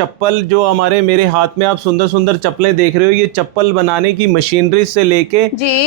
चप्पल जो हमारे मेरे हाथ में आप सुंदर सुंदर चप्पलें देख रहे हो, ये चप्पल बनाने की मशीनरी से लेके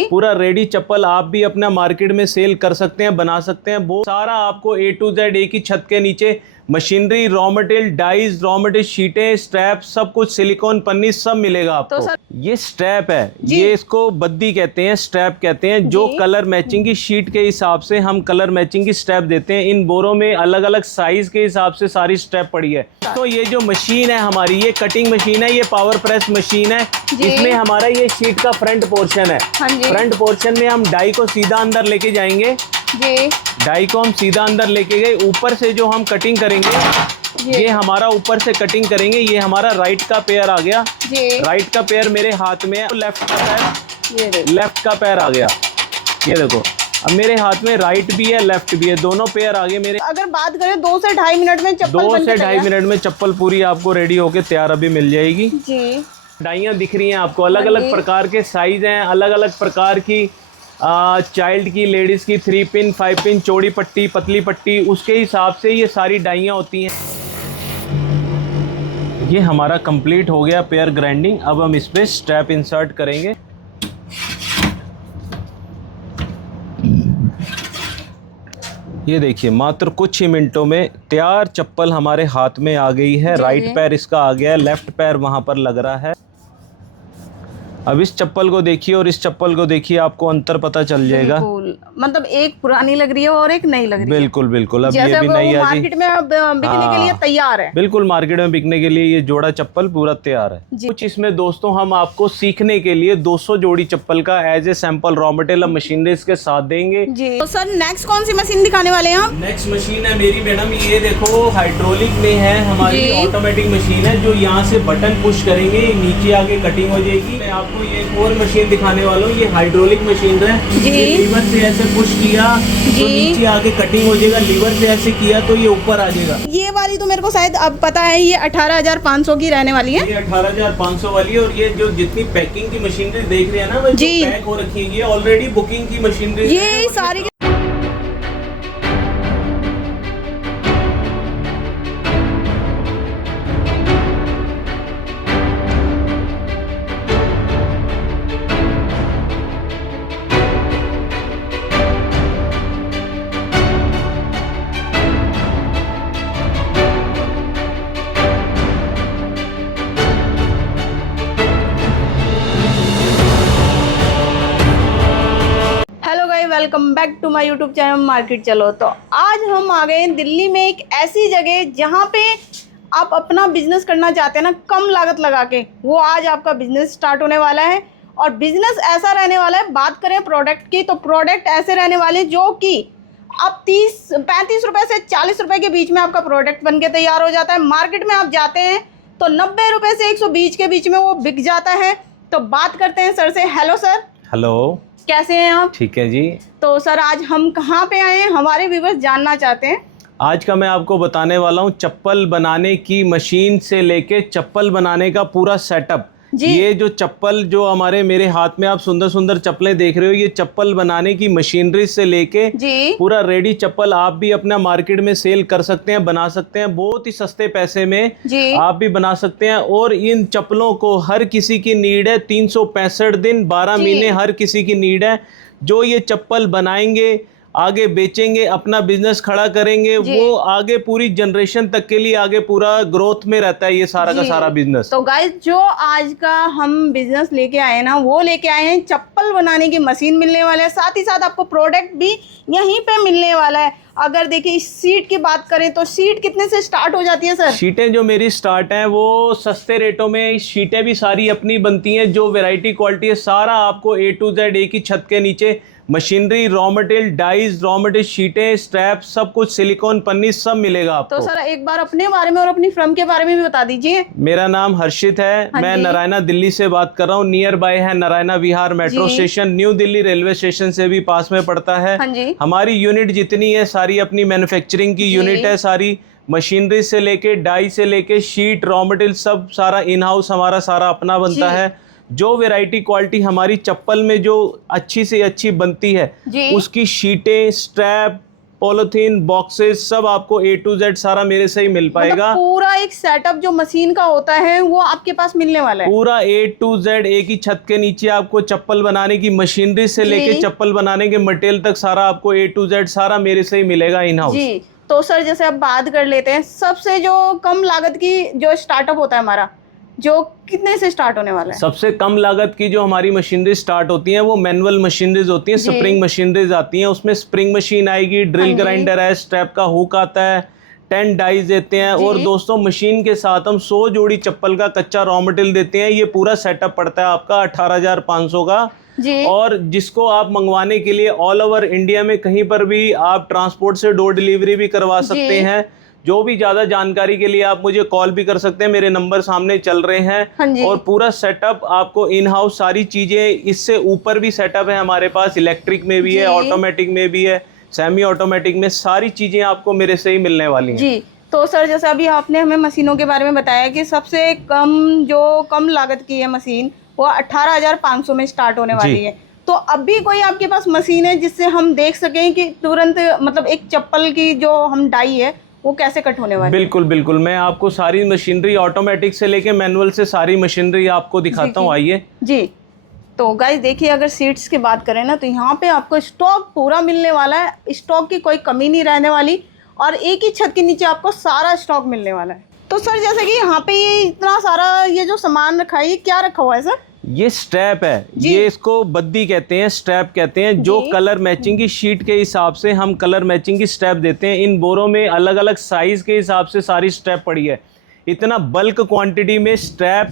पूरा रेडी चप्पल आप भी अपना मार्केट में सेल कर सकते हैं, बना सकते हैं। वो सारा आपको A to Z एक ही छत के नीचे machinery, raw material, dies, raw material, शीटें, स्ट्रैप, सब कुछ, सिलिकॉन, पन्नी सब मिलेगा आपको। तो ये स्ट्रैप है, ये इसको बद्दी कहते हैं, स्ट्रैप कहते हैं। जो कलर मैचिंग की शीट के हिसाब से हम कलर मैचिंग की स्ट्रैप देते हैं। इन बोरों में अलग अलग साइज के हिसाब से सारी स्ट्रैप पड़ी है। तो ये जो मशीन है हमारी, ये कटिंग मशीन है, ये पावर प्रेस मशीन है। इसमें हमारा ये शीट का फ्रंट पोर्शन है। फ्रंट पोर्शन में हम डाई को सीधा अंदर लेके जाएंगे। डाई को हम सीधा अंदर लेके गए। ऊपर से जो हम कटिंग करेंगे, ये हमारा ऊपर से कटिंग करेंगे। ये हमारा राइट का पैर आ गया। राइट का पैर मेरे हाथ में है। लेफ्ट का पैर, लेफ्ट का पैर आ गया। ये देखो, अब मेरे हाथ में राइट भी है, लेफ्ट भी है, दोनों पैर आगे मेरे। अगर बात करें 2 से ढाई मिनट में चप्पल 2 से ढाई मिनट में चप्पल पूरी आपको रेडी होके तैयार अभी मिल जाएगी जी। डाइयाँ दिख रही हैं आपको, अलग अलग प्रकार के साइज हैं, अलग अलग प्रकार की चाइल्ड की, लेडीज की, 3 पिन, 5 पिन, चौड़ी पट्टी, पतली पट्टी, उसके हिसाब से ये सारी डाइयाँ होती हैं। ये हमारा कंप्लीट हो गया पेयर ग्राइंडिंग। अब हम इस पे स्ट्रैप इंसर्ट करेंगे। ये देखिए, मात्र कुछ ही मिनटों में तैयार चप्पल हमारे हाथ में आ गई है। राइट पैर इसका आ गया है, लेफ्ट पैर वहां पर लग रहा है। अब इस चप्पल को देखिए और इस चप्पल को देखिए, आपको अंतर पता चल जाएगा। मतलब एक पुरानी लग रही है और एक नई लग रही है। बिल्कुल बिल्कुल। अब ये भी नई है, मार्केट में अब बिकने के लिए तैयार है। बिल्कुल, मार्केट में बिकने के लिए ये जोड़ा चप्पल पूरा तैयार है। कुछ इसमें दोस्तों हम आपको सीखने के लिए 200 जोड़ी चप्पल का as a sample raw material machinery के साथ देंगे जी। तो सर नेक्स्ट कौन सी मशीन दिखाने वाले हैं आप? नेक्स्ट मशीन है मेरी मैडम, ये देखो हाइड्रोलिक में है हमारी, ऑटोमेटिक मशीन है। जो यहाँ से बटन पुश करेंगे नीचे आके कटिंग हो जाएगी। मैं आपको ये और मशीन दिखाने वाला हूँ। ये हाइड्रोलिक मशीन है। लीवर से ऐसे पुश किया तो नीचे आके कटिंग हो जाएगा, लीवर से ऐसे किया तो ये ऊपर आ जाएगा। ये वाली तो मेरे को शायद अब पता है, ये 18,500 की रहने वाली है। ये 18,500 वाली है। और ये जो जितनी पैकिंग की मशीनरी देख रहे हैं ना, वो पैक हो रखी है, ये ऑलरेडी बुकिंग की मशीनरी, ये सारी। Welcome back to my YouTube channel market चलो। तो आज हम आ गए दिल्ली में एक ऐसी जगह जहां पे आप अपना बिजनेस करना चाहते हैं ना, कम लागत लगा के, वो आज आपका बिजनेस स्टार्ट होने वाला है। और बिजनेस ऐसा रहने वाला है, बात करें प्रोडक्ट की तो प्रोडक्ट ऐसे रहने वाले जो कि अब 35 रुपये से 40 रुपये के बीच में आपका प्रोडक्ट बन के तैयार हो जाता है। मार्केट में आप जाते हैं तो 90 रुपये से 120 के बीच में वो बिक जाता है। तो बात करते हैं सर से। Hello sir. हेलो, कैसे हैं आप? ठीक है जी। तो सर आज हम कहाँ पे आए हैं, हमारे व्यूअर्स जानना चाहते हैं। आज का मैं आपको बताने वाला हूँ चप्पल बनाने की मशीन से लेके चप्पल बनाने का पूरा सेटअप। ये जो चप्पल जो हमारे मेरे हाथ में आप सुंदर सुंदर चप्पलें देख रहे हो, ये चप्पल बनाने की मशीनरी से लेके पूरा रेडी चप्पल आप भी अपना मार्केट में सेल कर सकते हैं, बना सकते हैं। बहुत ही सस्ते पैसे में आप भी बना सकते हैं। और इन चप्पलों को हर किसी की नीड है, 365 दिन 12 महीने हर किसी की नीड है। जो ये चप्पल बनाएंगे, आगे बेचेंगे, अपना बिजनेस खड़ा करेंगे, वो आगे पूरी जनरेशन तक के लिए आगे पूरा ग्रोथ में रहता है ये सारा का सारा बिजनेस। तो गाइस, जो आज का हम बिजनेस लेके आए ना, वो लेके आए हैं चप्पल बनाने की मशीन मिलने वाला है, साथ ही साथ आपको प्रोडक्ट भी यहीं पे मिलने वाला है। अगर देखिए सीट की बात करें तो सीट कितने से स्टार्ट हो जाती है सर? शीटें जो मेरी स्टार्ट हैं वो सस्ते रेटों में, शीटें भी सारी अपनी बनती हैं। जो वैरायटी क्वालिटी है सारा आपको A to Z एक ही छत के नीचे machinery, raw material, dies, raw material, शीटें, स्ट्रैप, सब कुछ, सिलिकॉन, पन्नी सब मिलेगा आपको। तो सर एक बार अपने बारे में और अपनी फर्म के बारे में भी बता दीजिए। मेरा नाम हर्षित है। मैं नारायणा दिल्ली से बात कर रहा हूँ। नियर बाय है Narayana Vihar metro station, new Delhi railway station से भी पास में पड़ता है। हमारी यूनिट जितनी है सारी अपनी मैन्युफैक्चरिंग की यूनिट है। सारी मशीनरी से लेके, डाई से लेके, शीट, रॉ मटेरियल सब सारा इन हाउस हमारा सारा अपना बनता है। जो वैरायटी क्वालिटी हमारी चप्पल में जो अच्छी से अच्छी बनती है, उसकी शीटें, स्ट्रैप, पॉलिथीन, बॉक्सेस सब आपको A to Z सारा मेरे से ही मिल पाएगा। मतलब पूरा एक सेटअप जो मशीन का होता है वो आपके पास मिलने वाला है। पूरा A to Z एक ही छत के नीचे आपको चप्पल बनाने की मशीनरी से लेके चप्पल बनाने के मटेरियल तक सारा आपको A to Z सारा मेरे से ही मिलेगा इन हाउस। जी। तो सर जैसे अब बात कर लेते हैं सबसे जो कम लागत की जो स्टार्टअप होता है हमारा, जो कितने से स्टार्ट होने वाला है? सबसे कम लागत की जो हमारी मशीनरी स्टार्ट होती है वो मैनुअल मशीनरीज होती हैं, स्प्रिंग मशीनरीज आती हैं। उसमें स्प्रिंग मशीन आएगी, ड्रिल ग्राइंडर है, स्ट्रैप का हुक आता है, 10 डाइज देते हैं और दोस्तों मशीन के साथ हम 100 जोड़ी चप्पल का कच्चा रॉ मटेरियल देते हैं। ये पूरा सेटअप पड़ता है आपका 18,500 का। और जिसको आप मंगवाने के लिए ऑल ओवर इंडिया में कहीं पर भी आप ट्रांसपोर्ट से डोर डिलीवरी भी करवा सकते हैं। जो भी ज्यादा जानकारी के लिए आप मुझे कॉल भी कर सकते हैं, मेरे नंबर सामने चल रहे हैं। और पूरा सेटअप आपको इन हाउस सारी चीजें, इससे ऊपर भी सेटअप है हमारे पास, इलेक्ट्रिक में भी है, ऑटोमेटिक में भी है, सेमी ऑटोमेटिक में, सारी चीजें आपको मेरे से ही मिलने वाली हैं। जी। तो सर जैसे अभी आपने हमें मशीनों के बारे में बताया कि सबसे कम लागत की है मशीन वो 18,500 में स्टार्ट होने वाली है। तो अभी कोई आपके पास मशीन है जिससे हम देख सकें कि तुरंत मतलब एक चप्पल की जो हम डाई है वो कैसे कट होने वाली है? बिल्कुल बिल्कुल, मैं आपको सारी मशीनरी ऑटोमेटिक से लेके मैनुअल से सारी मशीनरी आपको दिखाता हूँ, आइए। जी। तो गाइस देखिए, अगर सीट्स की बात करें ना तो यहाँ पे आपको स्टॉक पूरा मिलने वाला है, स्टॉक की कोई कमी नहीं रहने वाली और एक ही छत के नीचे आपको सारा स्टॉक मिलने वाला है। तो सर जैसे कि यहाँ पे ये इतना सारा ये जो सामान रखा है, ये क्या रखा हुआ है सर? ये स्ट्रैप है, ये इसको बद्दी कहते हैं, स्ट्रैप कहते हैं। जो कलर मैचिंग की शीट के हिसाब से हम कलर मैचिंग की स्ट्रैप देते हैं। इन बोरों में अलग अलग साइज के हिसाब से सारी स्ट्रैप पड़ी है। इतना बल्क क्वांटिटी में स्ट्रैप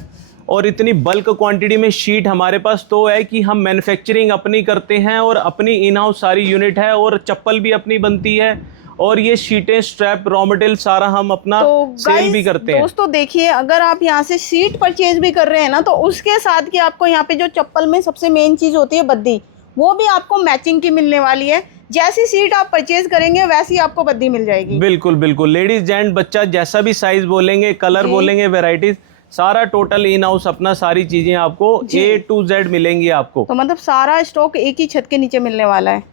और इतनी बल्क क्वांटिटी में शीट हमारे पास तो है कि हम मैन्युफैक्चरिंग अपनी करते हैं और अपनी इन हाउस सारी यूनिट है और चप्पल भी अपनी बनती है और ये शीटें, स्ट्रैप, रॉ मटेरियल सारा हम अपना सेल भी करते हैं। दोस्तों देखिए, अगर आप यहाँ से शीट परचेज भी कर रहे हैं ना तो उसके साथ कि आपको यहाँ पे जो चप्पल में सबसे मेन चीज होती है बद्दी, वो भी आपको मैचिंग की मिलने वाली है। जैसी सीट आप परचेज करेंगे वैसी आपको बद्दी मिल जाएगी। बिल्कुल बिल्कुल, लेडीज जेंट बच्चा जैसा भी साइज बोलेंगे, कलर बोलेंगे, वेराइटीज सारा टोटल इन हाउस अपना सारी चीजें आपको A to Z मिलेंगी आपको। तो मतलब सारा स्टॉक एक ही छत के नीचे मिलने वाला है।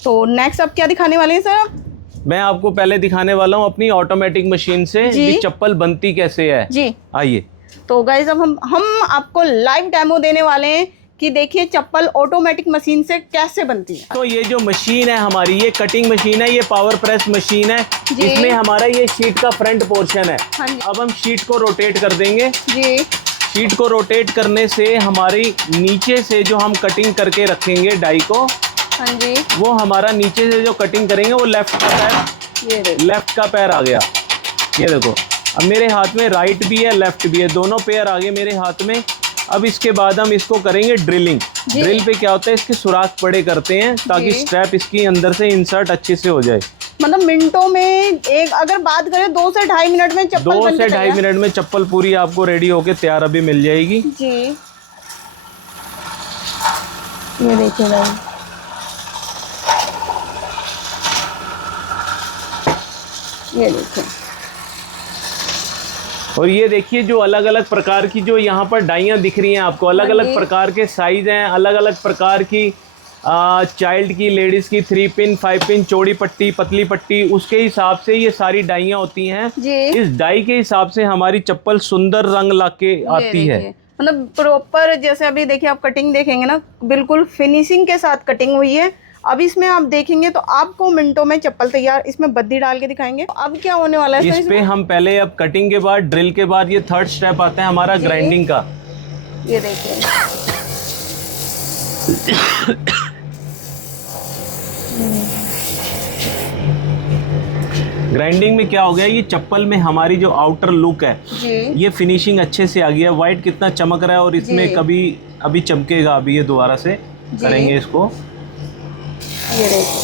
तो नेक्स्ट आप क्या दिखाने वाले हैं सर? मैं आपको पहले दिखाने वाला हूँ अपनी ऑटोमेटिक मशीन से कि चप्पल बनती कैसे है। जी आइए। तो गाइस अब हम आपको लाइव डेमो देने वाले हैं कि देखिए चप्पल ऑटोमेटिक मशीन से कैसे बनती है। तो ये जो मशीन है हमारी, ये कटिंग मशीन है, ये पावर प्रेस मशीन है। इसमें हमारा ये शीट का फ्रंट पोर्शन है। अब हम शीट को रोटेट कर देंगे। जी। शीट को रोटेट करने से हमारी नीचे से जो हम कटिंग करके रखेंगे डाई को, हाँ जी, वो हमारा नीचे से जो कटिंग करेंगे वो लेफ्ट का पैर, लेफ्ट का पैर आ गया। ये देखो, अब मेरे हाथ में राइट भी है, लेफ्ट भी है, दोनों पैर आ गए मेरे हाथ में। अब इसके बाद हम इसको करेंगे ड्रिलिंग। ड्रिल पे क्या होता है, इसके सुराख बड़े करते हैं ताकि स्ट्रैप इसकी अंदर से इंसर्ट अच्छे से हो जाए। मतलब मिनटों में एक, अगर बात करें 2 से 2.5 मिनट में चप्पल 2 से 2.5 मिनट में चप्पल पूरी आपको रेडी होके तैयार अभी मिल जाएगी। जी। ये देखिए भाई, ये देखिए। और ये देखिए जो अलग अलग प्रकार की जो यहाँ पर डाइयाँ दिख रही हैं आपको, अलग अलग प्रकार के साइज हैं, अलग अलग प्रकार की चाइल्ड की, लेडीज की 3 पिन, 5 पिन, चौड़ी पट्टी, पतली पट्टी, उसके हिसाब से ये सारी डाइयाँ होती हैं। इस डाई के हिसाब से हमारी चप्पल सुंदर रंग लाके आती है। मतलब प्रॉपर, जैसे अभी देखिए आप कटिंग देखेंगे ना, बिल्कुल फिनिशिंग के साथ कटिंग हुई है। अब इसमें आप देखेंगे तो आपको मिनटों में चप्पल तैयार। इसमें बद्दी डाल के दिखाएंगे। अब क्या होने वाला है इस पे हम पहले, अब कटिंग के बाद, ड्रिल के बाद ये थर्ड स्टेप आता है हमारा ग्राइंडिंग का। ये देखिए, ग्राइंडिंग में क्या हो गया, ये चप्पल में हमारी जो आउटर लुक है ये फिनिशिंग अच्छे से आ गया। व्हाइट कितना चमक रहा है और इसमें कभी अभी चमकेगा। अभी ये दोबारा से करेंगे इसको। ये देखिए,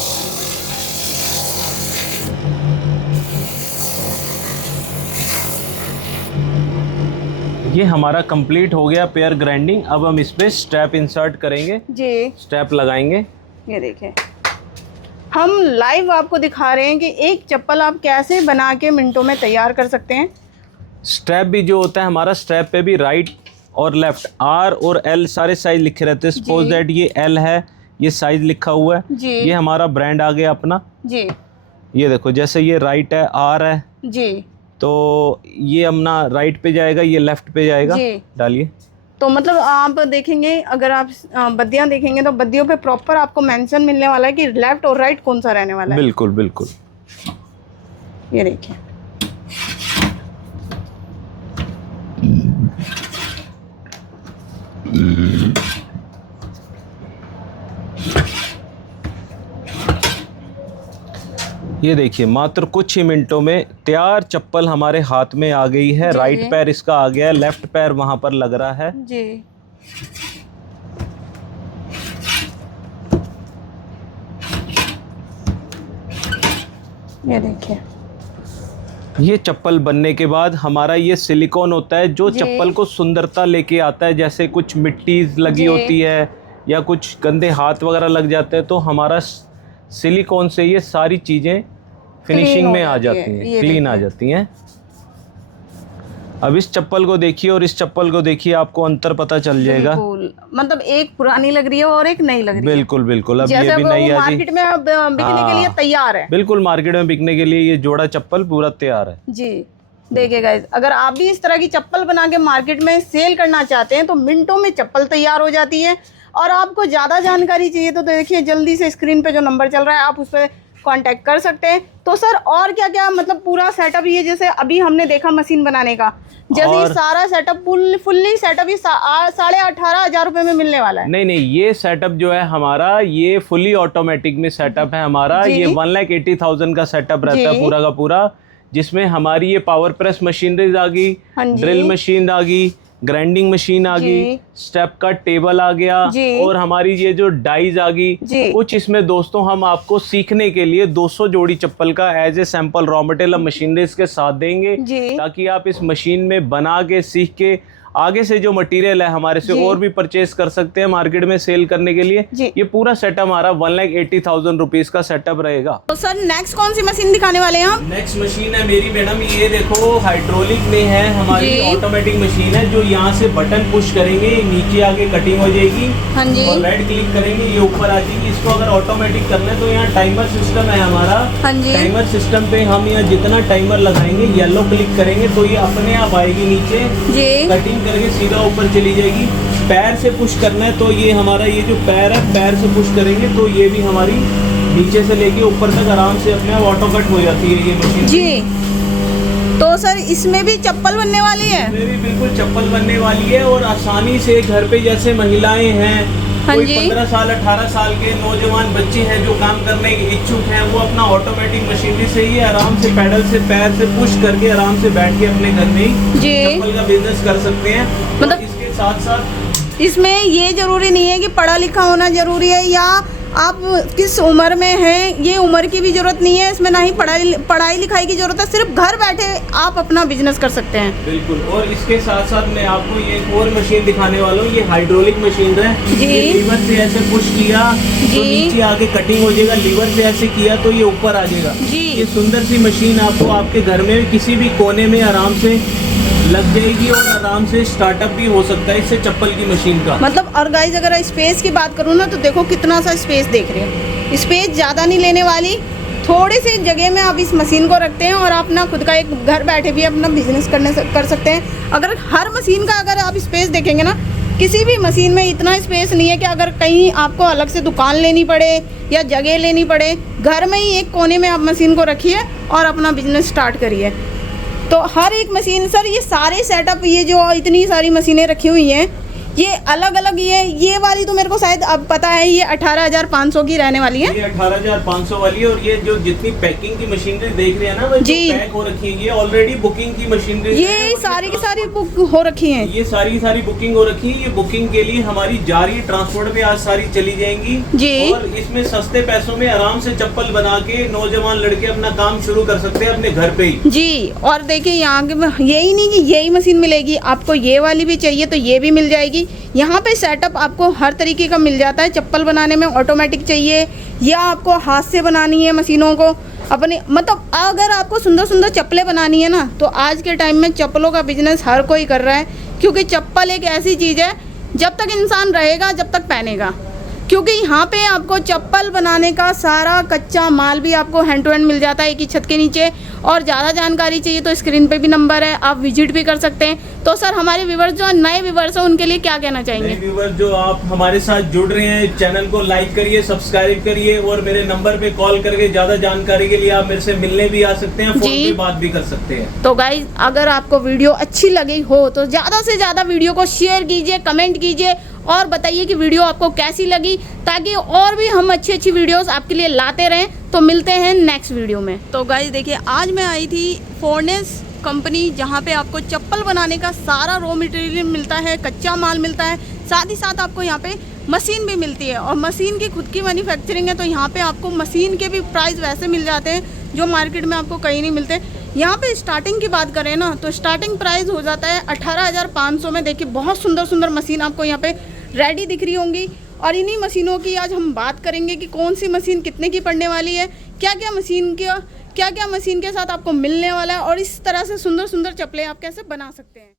ये हमारा कंप्लीट हो गया पेयर ग्राइंडिंग। अब हम इस पे स्ट्रैप इंसर्ट करेंगे जी, स्ट्रैप लगाएंगे। ये देखिए, हम लाइव आपको दिखा रहे हैं कि एक चप्पल आप कैसे बना के मिनटों में तैयार कर सकते हैं। स्ट्रैप भी जो होता है हमारा, स्ट्रैप पे भी राइट और लेफ्ट, R और L सारे साइज लिखे रहते हैं। सपोज दैट ये L है, ये साइज लिखा हुआ है जी। ये हमारा ब्रांड आ गया अपना जी। ये देखो, जैसे ये राइट है, आर है जी, तो ये अपना राइट पे जाएगा, ये लेफ्ट पे जाएगा। जी। डालिए। तो मतलब आप देखेंगे, अगर आप बद्दियां देखेंगे तो बद्दियों पे प्रॉपर आपको मेंशन मिलने वाला है कि लेफ्ट और राइट कौन सा रहने वाला है। बिल्कुल बिल्कुल। ये देखिए, ये देखिए, मात्र कुछ ही मिनटों में तैयार चप्पल हमारे हाथ में आ गई है। जी, राइट पैर इसका आ गया है, लेफ्ट पैर वहां पर लग रहा है। जी। ये देखिए, ये चप्पल बनने के बाद हमारा ये सिलिकॉन होता है जो जी। चप्पल को सुंदरता लेके आता है। जैसे कुछ मिट्टी लगी जी। होती है या कुछ गंदे हाथ वगैरह लग जाते हैं, तो हमारा सिलिकॉन से ये सारी चीजें फिनिशिंग में आ जाती हैं, क्लीन आ जाती हैं। अब इस चप्पल को देखिए और इस चप्पल को देखिए, आपको अंतर पता चल जाएगा। बिल्कुल, मतलब एक पुरानी लग रही है और एक नई लग रही है। बिल्कुल बिल्कुल। अब जैसे ये भी वो नई है जी। मार्केट में अब बिकने के लिए तैयार है। बिल्कुल, मार्केट में बिकने के लिए ये जोड़ा चप्पल पूरा तैयार है जी। देखिए गाइस, अगर आप भी इस तरह की चप्पल बना के मार्केट में सेल करना चाहते हैं तो मिनटों में चप्पल तैयार हो जाती है। और आपको ज़्यादा जानकारी चाहिए तो देखिए, जल्दी से स्क्रीन पे जो नंबर चल रहा है आप उस पर कांटेक्ट कर सकते हैं। तो सर, और क्या क्या मतलब पूरा सेटअप, ये जैसे अभी हमने देखा मशीन बनाने का, जैसे ये सारा सेटअप फुल्ली सेटअप ये 18,500 रुपए में मिलने वाला है। नहीं नहीं, ये सेटअप जो है हमारा, ये फुली ऑटोमेटिक में सेटअप है हमारा। ये 1,80,000 का सेटअप रहता है पूरा का पूरा, जिसमें हमारी ये पावर प्रेस मशीनरीज आ गई, ड्रिल मशीन आ गई, ग्राइंडिंग मशीन आ गई, स्टेप का टेबल आ गया, और हमारी ये जो डाइज आ गई कुछ। इसमें दोस्तों हम आपको सीखने के लिए 200 जोड़ी चप्पल का as a sample raw material machineries के साथ देंगे, ताकि आप इस मशीन में बना के सीख के आगे से जो मटेरियल है हमारे से और भी परचेज कर सकते हैं मार्केट में सेल करने के लिए। ये पूरा सेटअप हमारा 1,80,000 रुपीज का सेटअप रहेगा। तो सर, नेक्स्ट कौन सी मशीन दिखाने वाले हैं आप? नेक्स्ट मशीन है मेरी मैडम, ये देखो हाइड्रोलिक में है हमारी, ऑटोमेटिक मशीन है जो यहाँ से बटन पुश करेंगे, नीचे आके कटिंग हो जाएगी। हाँ जी। और राइट क्लिक करेंगे, ये ऊपर आ जाएगी। इसको अगर ऑटोमेटिक करना है तो यहाँ टाइमर सिस्टम है हमारा। हाँ जी। टाइमर सिस्टम पे हम यहाँ जितना टाइमर लगाएंगे, येलो क्लिक करेंगे तो ये अपने आप आएगी नीचे, कटिंग करके सीधा ऊपर चली जाएगी। पैर से पुश करना है तो ये हमारा, ये जो पैर है, पैर से पुश करेंगे तो ये भी हमारी नीचे से लेके ऊपर तक आराम से अपने आप ऑटो कट हो जाती है ये मशीन जी। तो सर, इसमें भी चप्पल बनने वाली है? इसमें भी बिल्कुल चप्पल बनने वाली है, और आसानी से घर पे जैसे महिलाएं हैं, कोई 15 साल 18 साल के नौजवान बच्चे हैं जो काम करने के इच्छुक हैं, वो अपना ऑटोमेटिक मशीनरी से ही आराम से पैडल से पैर से पुश करके आराम से बैठ के अपने घर में ही चप्पल का बिजनेस कर सकते हैं। मतलब इसके साथ साथ इसमें ये जरूरी नहीं है कि पढ़ा लिखा होना जरूरी है, या आप किस उम्र में हैं, ये उम्र की भी जरूरत नहीं है इसमें, ना ही पढ़ाई लिखाई की जरूरत है। सिर्फ घर बैठे आप अपना बिजनेस कर सकते हैं। बिल्कुल। और इसके साथ साथ मैं आपको ये एक और मशीन दिखाने वाला हूँ। ये हाइड्रोलिक मशीन है। ये लीवर से ऐसे पुश किया तो नीचे आके कटिंग हो जाएगा, लीवर से ऐसे किया तो ये ऊपर आ जाएगा। ये सुंदर सी मशीन आपको आपके घर में किसी भी कोने में आराम से लग जाएगी, और आराम से स्टार्टअप भी हो सकता है इससे चप्पल की मशीन का। मतलब, और गाइस, अगर स्पेस की बात करूँ ना तो देखो कितना सा स्पेस देख रहे हो। स्पेस ज़्यादा नहीं लेने वाली, थोड़ी सी जगह में आप इस मशीन को रखते हैं और अपना खुद का एक घर बैठे भी अपना बिजनेस कर सकते हैं। अगर हर मशीन का अगर आप स्पेस देखेंगे ना, किसी भी मशीन में इतना स्पेस नहीं है कि अगर कहीं आपको अलग से दुकान लेनी पड़े या जगह लेनी पड़े, घर में ही एक कोने में आप मशीन को रखिए और अपना बिजनेस स्टार्ट करिए। तो हर एक मशीन, सर ये सारे सेटअप, ये जो इतनी सारी मशीनें रखी हुई हैं, ये अलग अलग, ये वाली तो मेरे को शायद अब पता है, ये 18,500 की रहने वाली है। ये 18,500 वाली है। और ये जो जितनी पैकिंग की मशीनरी देख रहे हैं ना, वो जो पैक हो रखी है, ये ऑलरेडी बुकिंग की मशीनरी, ये सारी की सारी बुक हो रखी हैं। ये सारी की सारी बुकिंग हो रखी है। ये बुकिंग के लिए हमारी जा रही ट्रांसपोर्ट पे आज सारी चली जाएंगी जी। और इसमें सस्ते पैसों में आराम से चप्पल बना के नौजवान लड़के अपना काम शुरू कर सकते हैं अपने घर पे ही जी। और देखिए, यहाँ के यही नहीं कि यही मशीन मिलेगी, आपको ये वाली भी चाहिए तो ये भी मिल जाएगी। यहाँ पे सेटअप आपको हर तरीके का मिल जाता है। चप्पल बनाने में ऑटोमेटिक चाहिए या आपको हाथ से बनानी है मशीनों को अपने, मतलब अगर आपको सुंदर सुंदर चप्पलें बनानी है ना, तो आज के टाइम में चप्पलों का बिजनेस हर कोई कर रहा है, क्योंकि चप्पल एक ऐसी चीज़ है, जब तक इंसान रहेगा जब तक पहनेगा। क्योंकि यहाँ पे आपको चप्पल बनाने का सारा कच्चा माल भी आपको हैंड टू हैंड मिल जाता है एक ही छत के नीचे। और ज़्यादा जानकारी चाहिए तो स्क्रीन पे भी नंबर है, आप विजिट भी कर सकते हैं। तो सर हमारे व्यूवर्स जो नए व्यूवर्स हैं उनके लिए क्या कहना चाहेंगे? व्यूवर्स जो आप हमारे साथ जुड़ रहे हैं, चैनल को लाइक करिए, सब्सक्राइब करिए और मेरे नंबर पे कॉल करके ज़्यादा जानकारी के लिए आप मेरे से मिलने भी आ सकते हैं, फोन पे बात भी कर सकते हैं। तो गाइज अगर आपको वीडियो अच्छी लगी हो तो ज़्यादा से ज़्यादा वीडियो को शेयर कीजिए, कमेंट कीजिए और बताइए कि वीडियो आपको कैसी लगी, ताकि और भी हम अच्छी अच्छी वीडियोस आपके लिए लाते रहें। तो मिलते हैं नेक्स्ट वीडियो में। तो गाइज देखिए, आज मैं आई थी फोर्नेस कंपनी, जहाँ पे आपको चप्पल बनाने का सारा रॉ मटेरियल मिलता है, कच्चा माल मिलता है, साथ ही साथ आपको यहाँ पे मशीन भी मिलती है और मशीन की खुद की मैन्युफैक्चरिंग है। तो यहाँ पे आपको मशीन के भी प्राइस वैसे मिल जाते हैं जो मार्केट में आपको कहीं नहीं मिलते। यहाँ पे स्टार्टिंग की बात करें ना तो स्टार्टिंग प्राइस हो जाता है 18,500 में। देखिए बहुत सुंदर सुंदर मशीन आपको यहाँ पे रेडी दिख रही होंगी। और इन्हीं मशीनों की आज हम बात करेंगे कि कौन सी मशीन कितने की पड़ने वाली है, क्या क्या मशीन के साथ आपको मिलने वाला है और इस तरह से सुंदर सुंदर चप्पलें आप कैसे बना सकते हैं।